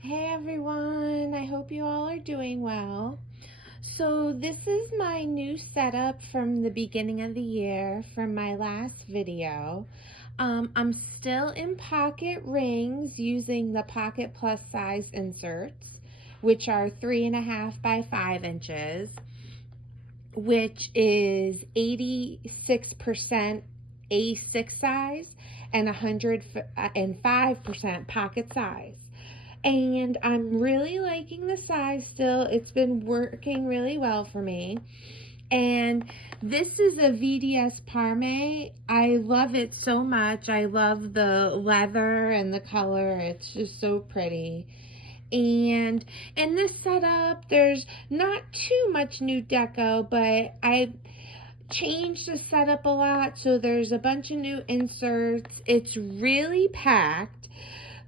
Hey everyone, I hope you all are doing well. So this is my new setup from the beginning of the year from my last video. I'm still in pocket rings using the Pocket Plus size inserts, which are 3.5 by 5 inches, which is 86% A6 size and 105% pocket size. And I'm really liking the size still. It's been working really well for me. And this is a VDS parme. I love it so much. I love the leather and the color. It's just so pretty. And in this setup, there's not too much new deco, but I've changed the setup a lot. So there's a bunch of new inserts. It's really packed.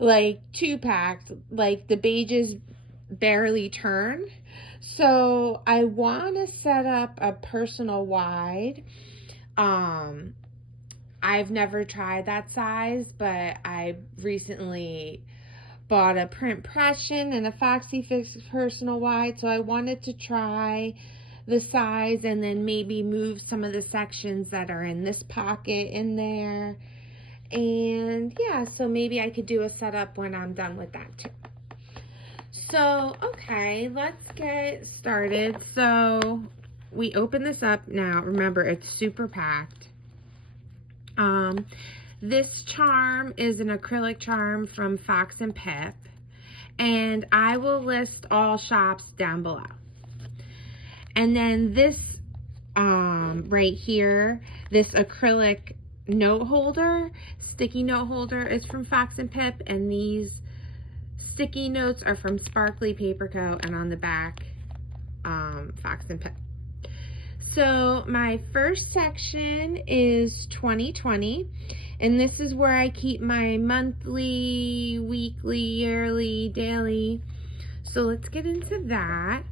Like 2-packed, like the pages barely turn. So I want to set up a personal wide. I've never tried that size, but I recently bought a print pression and a Foxy Fix personal wide, so I wanted to try the size and then maybe move some of the sections that are in this pocket in there. And yeah, so maybe I could do a setup when I'm done with that too. So, okay, let's get started. So, we open this up now. Remember, it's super packed. This charm is an acrylic charm from Fox and Pip. And I will list all shops down below. And then this right here, this acrylic note holder, sticky note holder, is from Fox and Pip, and these sticky notes are from Sparkly Paper Co. and on the back, Fox and Pip. So my first section is 2020, and this is where I keep my monthly, weekly, yearly, daily. So let's get into that.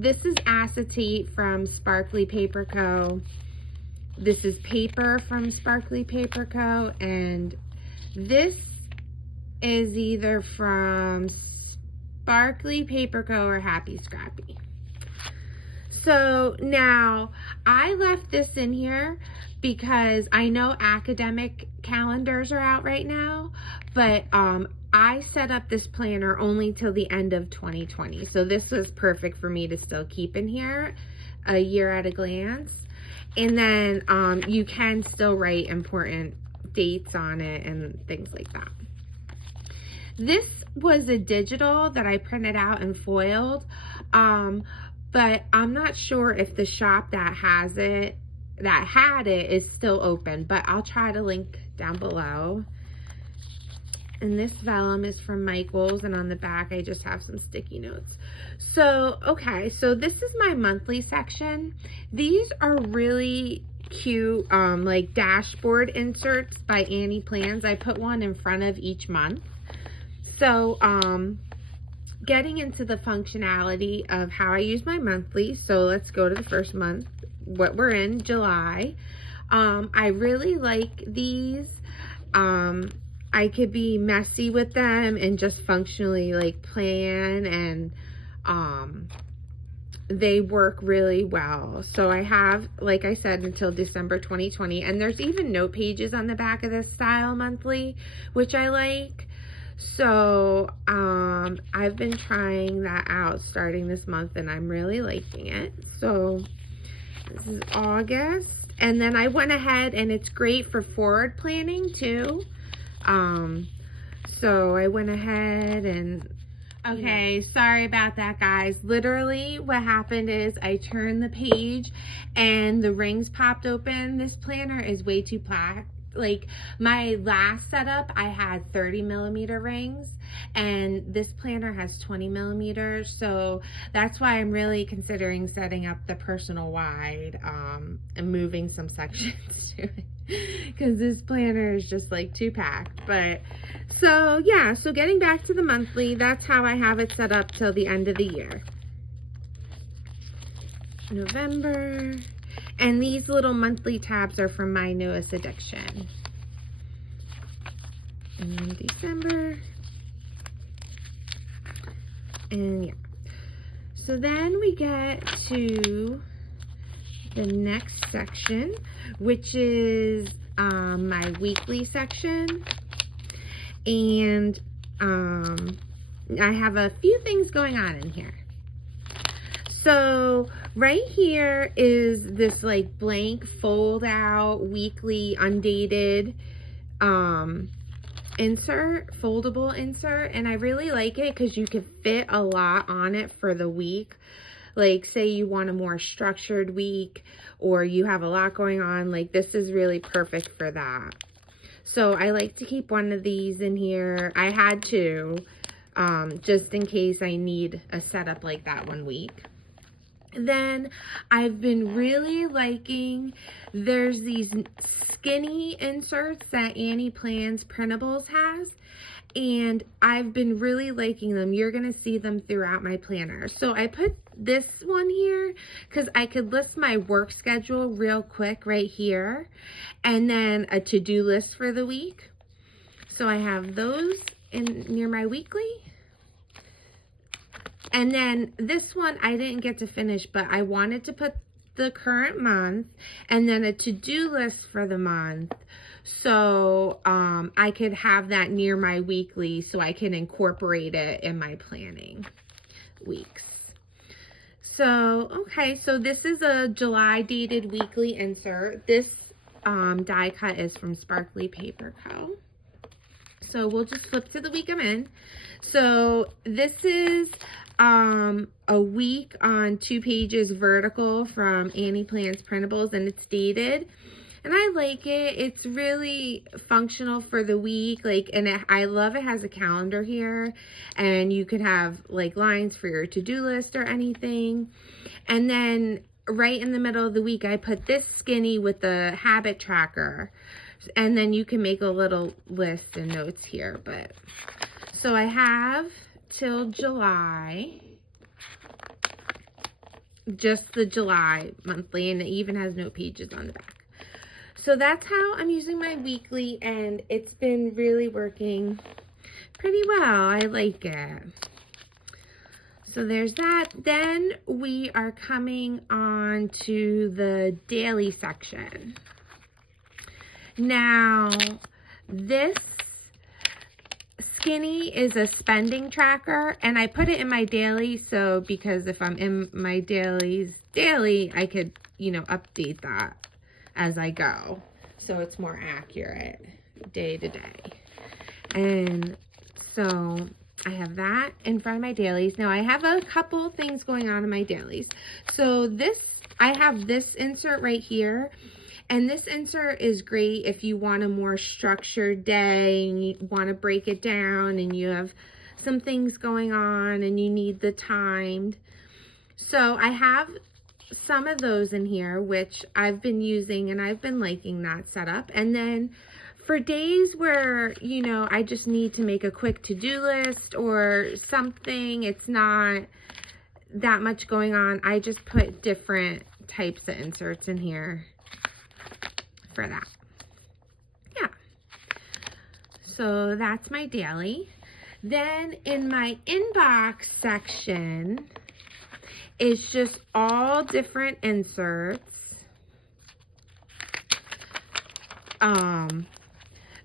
This is acetate from Sparkly Paper Co. This is paper from Sparkly Paper Co. And this is either from Sparkly Paper Co. or Happy Scrappy. So now I left this in here because I know academic calendars are out right now, but I set up this planner only till the end of 2020. So this was perfect for me to still keep in here, a year at a glance. And then you can still write important dates on it and things like that. This was a digital that I printed out and foiled, but I'm not sure if the shop that had it is still open, but I'll try to link down below. And this vellum is from Michael's, and on the back I just have some sticky notes. So, okay, so this is my monthly section. These are really cute, like dashboard inserts by Annie Plans. I put one in front of each month. So, getting into the functionality of how I use my monthly. So let's go to the first month, what we're in, July. I really like these. I could be messy with them and just functionally like plan, and they work really well. So I have, like I said, until December 2020, and there's even note pages on the back of this style monthly, which I like. So I've been trying that out starting this month, and I'm really liking it. So this is August, and then I went ahead, and it's great for forward planning too. So I went ahead and, okay, sorry about that, guys. Literally what happened is I turned the page and the rings popped open. This planner is way too packed. Like my last setup, I had 30mm rings, and this planner has 20mm. So that's why I'm really considering setting up the personal wide, and moving some sections to it, because this planner is just like too packed. But so yeah, so getting back to the monthly, that's how I have it set up till the end of the year. November. And these little monthly tabs are from My Newest Addiction. And then December. And yeah. So then we get to the next section, which is my weekly section. And I have a few things going on in here. So right here is this like blank fold out weekly undated insert, foldable insert, and I really like it because you can fit a lot on it for the week. Like say you want a more structured week or you have a lot going on, like this is really perfect for that. So I like to keep one of these in here. I had two, just in case I need a setup like that one week. Then I've been really liking, there's these skinny inserts that Annie Plans Printables has, and I've been really liking them. You're going to see them throughout my planner. So I put this one here because I could list my work schedule real quick right here, and then a to-do list for the week. So I have those in near my weekly. And then this one I didn't get to finish, but I wanted to put the current month and then a to-do list for the month. So I could have that near my weekly so I can incorporate it in my planning weeks. So, okay, so this is a July dated weekly insert. This die cut is from Sparkly Paper Co. So we'll just flip to the week I'm in. So this is a week on 2 pages vertical from Annie Plans Printables, and it's dated. And I like it. It's really functional for the week. Like, and I love it has a calendar here, and you could have like lines for your to-do list or anything. And then right in the middle of the week, I put this skinny with the habit tracker. And then you can make a little list and notes here. But so I have till July, just the July monthly, and it even has no pages on the back. So that's how I'm using my weekly, and it's been really working pretty well. I like it. So there's that. Then we are coming on to the daily section. Now, this skinny is a spending tracker, and I put it in my daily, so because if I'm in my daily, I could, you know, update that as I go, so it's more accurate day to day. And so I have that in front of my dailies. Now I have a couple things going on in my dailies. So this, I have this insert right here. And this insert is great if you want a more structured day and you want to break it down and you have some things going on and you need the timed. So I have some of those in here, which I've been using and I've been liking that setup. And then for days where, you know, I just need to make a quick to-do list or something, it's not that much going on, I just put different types of inserts in here for that. Yeah. So that's my daily. Then in my inbox section, it's just all different inserts.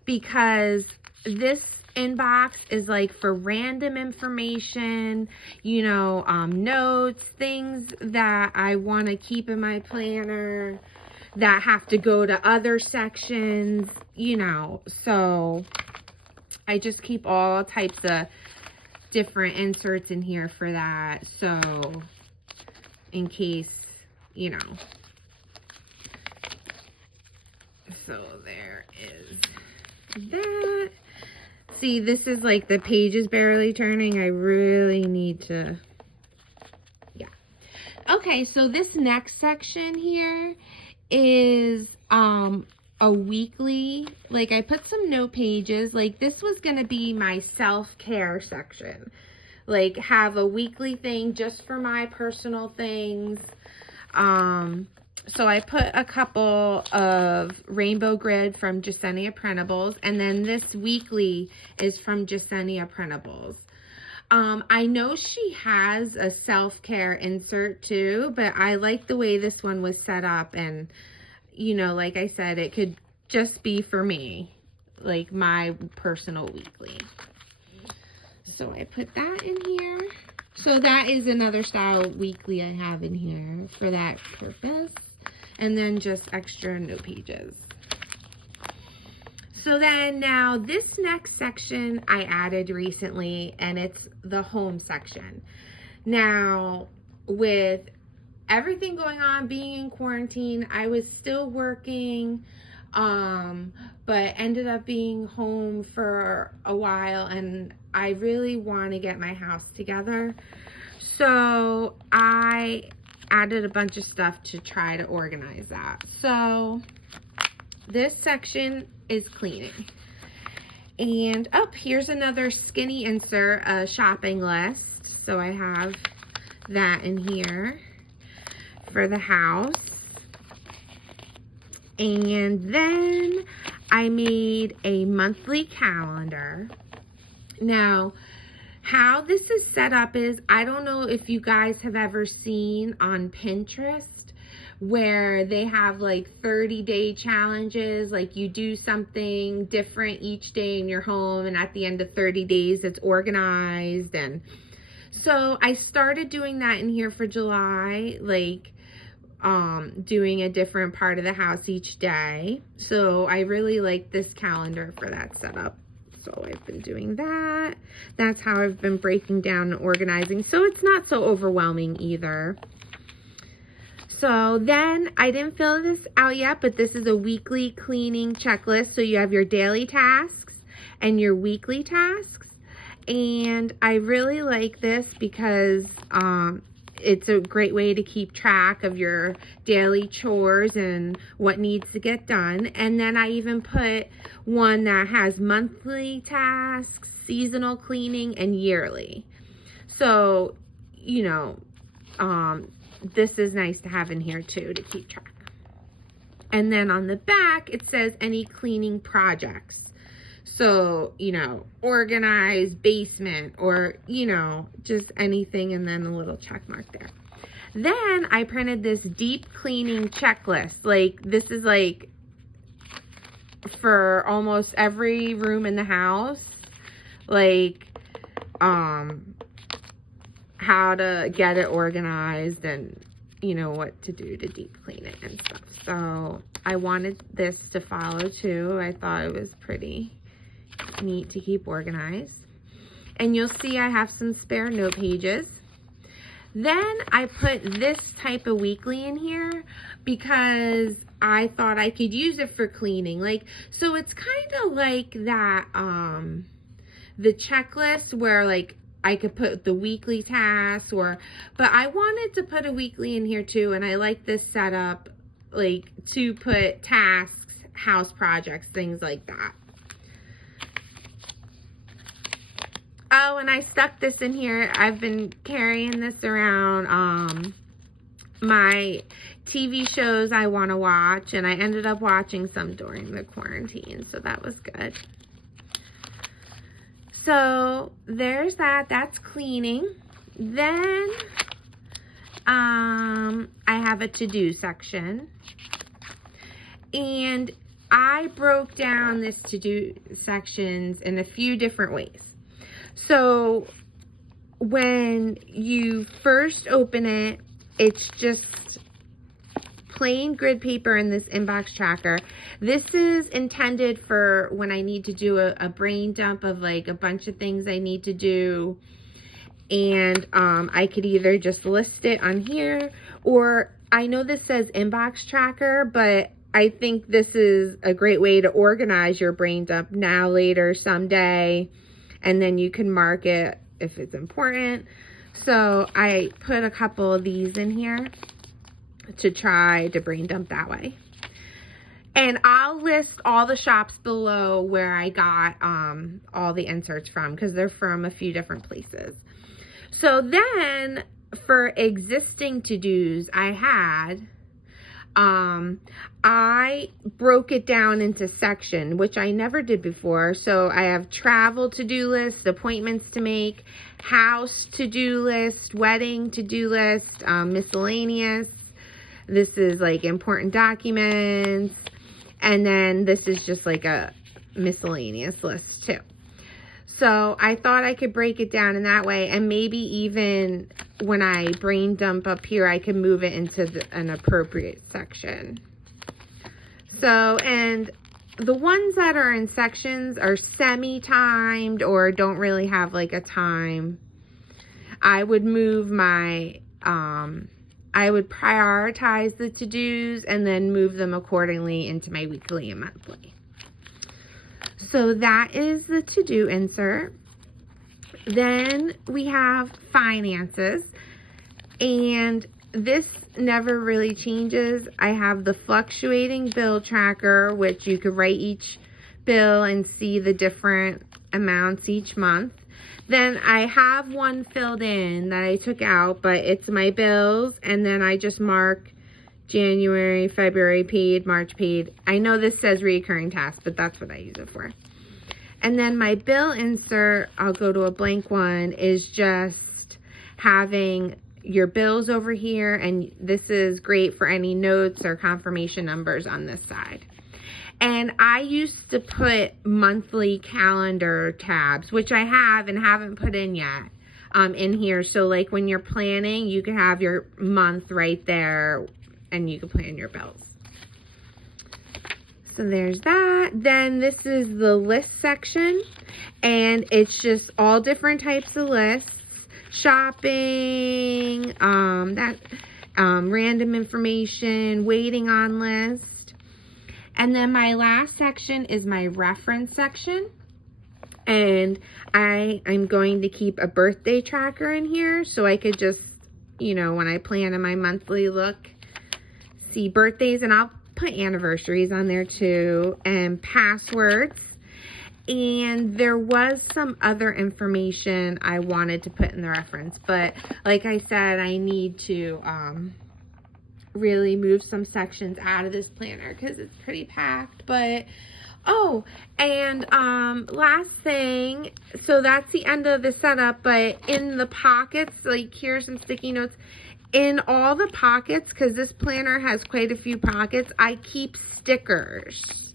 Because this inbox is like for random information, you know, notes, things that I want to keep in my planner that have to go to other sections, you know. So I just keep all types of different inserts in here for that. So in case, you know. So there is that. See, this is like the page is barely turning. I really need to, yeah. Okay, so this next section here is a weekly, like I put some note pages, like this was going to be my self-care section, like have a weekly thing just for my personal things. So I put a couple of rainbow grid from Jasenia Printables, and then this weekly is from Jasenia Printables. I know she has a self-care insert too, but I like the way this one was set up, and you know, like I said, it could just be for me, like my personal weekly. So I put that in here. So that is another style weekly I have in here for that purpose. And then just extra note pages. So then now this next section I added recently, and it's the home section. Now with everything going on, being in quarantine, I was still working, but ended up being home for a while, and I really want to get my house together. So I added a bunch of stuff to try to organize that. So this section is cleaning. And here's another skinny insert, a shopping list. So I have that in here for the house. And then I made a monthly calendar. Now, how this is set up is, I don't know if you guys have ever seen on Pinterest where they have like 30-day challenges, like you do something different each day in your home, and at the end of 30 days it's organized. And so I started doing that in here for July, like doing a different part of the house each day. So I really like this calendar for that setup. So I've been doing that. That's how I've been breaking down and organizing. So it's not so overwhelming either. So then I didn't fill this out yet, but this is a weekly cleaning checklist. So you have your daily tasks and your weekly tasks. And I really like this because it's a great way to keep track of your daily chores and what needs to get done. And then I even put one that has monthly tasks, seasonal cleaning, and yearly. So, you know, this is nice to have in here too to keep track. And then on the back, it says any cleaning projects. So, you know, organize basement, or, you know, just anything, and then a little check mark there. Then I printed this deep cleaning checklist. Like, this is like for almost every room in the house. Like, how to get it organized, and, you know, what to do to deep clean it and stuff. So I wanted this to follow too. I thought it was pretty neat to keep organized. And you'll see I have some spare note pages. Then I put this type of weekly in here because I thought I could use it for cleaning. Like, so it's kind of like that, the checklist where like I could put the weekly tasks, but I wanted to put a weekly in here too. And I like this setup, like to put tasks, house projects, things like that. Oh, and I stuck this in here. I've been carrying this around, my TV shows I want to watch, and I ended up watching some during the quarantine, so that was good. So there's that. That's cleaning. Then I have a to-do section, and I broke down this to-do sections in a few different ways. So when you first open it, it's just plain grid paper in this inbox tracker. This is intended for when I need to do a brain dump of like a bunch of things I need to do. And I could either just list it on here, or I know this says inbox tracker, but I think this is a great way to organize your brain dump now, later, someday. And then you can mark it if it's important. So I put a couple of these in here to try to brain dump that way. And I'll list all the shops below where I got all the inserts from, because they're from a few different places. So then for existing to-dos I had, I broke it down into section, which I never did before. So I have travel to-do list, appointments to make, house to-do list, wedding to-do list, miscellaneous. This is like important documents. And then this is just like a miscellaneous list too. So I thought I could break it down in that way, and maybe even when I brain dump up here, I can move it into an appropriate section. So, and the ones that are in sections are semi-timed or don't really have like a time. I would move my, I would prioritize the to-dos and then move them accordingly into my weekly and monthly. So that is the to-do insert. Then we have finances, and this never really changes. I have the fluctuating bill tracker, which you could write each bill and see the different amounts each month. Then I have one filled in that I took out, but it's my bills, and then I just mark January, February paid, March paid. I know this says recurring tasks, but that's what I use it for. And then my bill insert, I'll go to a blank one, is just having your bills over here, and this is great for any notes or confirmation numbers on this side. And I used to put monthly calendar tabs, which I have and haven't put in yet, in here. So like when you're planning, you can have your month right there and you can plan your bills. So there's that. Then this is the list section, and it's just all different types of lists. Shopping, random information, waiting on list. And then my last section is my reference section. And I'm going to keep a birthday tracker in here so I could just, you know, when I plan in my monthly look, see birthdays, and I'll put anniversaries on there too, and passwords. And there was some other information I wanted to put in the reference, but like I said, I need to really move some sections out of this planner because it's pretty packed. But oh, and last thing, so that's the end of the setup, but in the pockets, like here's some sticky notes. In all the pockets, because this planner has quite a few pockets, I keep stickers.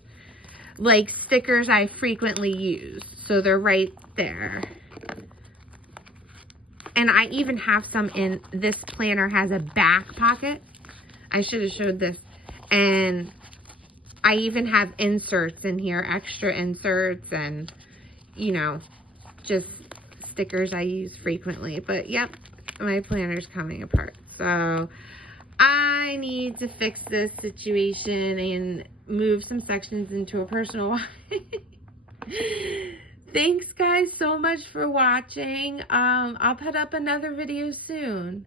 Like stickers I frequently use. So they're right there. And I even have some in this planner has a back pocket. I should have showed this. And I even have inserts in here, extra inserts, and, you know, just stickers I use frequently. But yep, my planner's coming apart. So I need to fix this situation and move some sections into a personal one. Thanks guys so much for watching. I'll put up another video soon.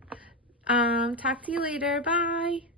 Talk to you later. Bye.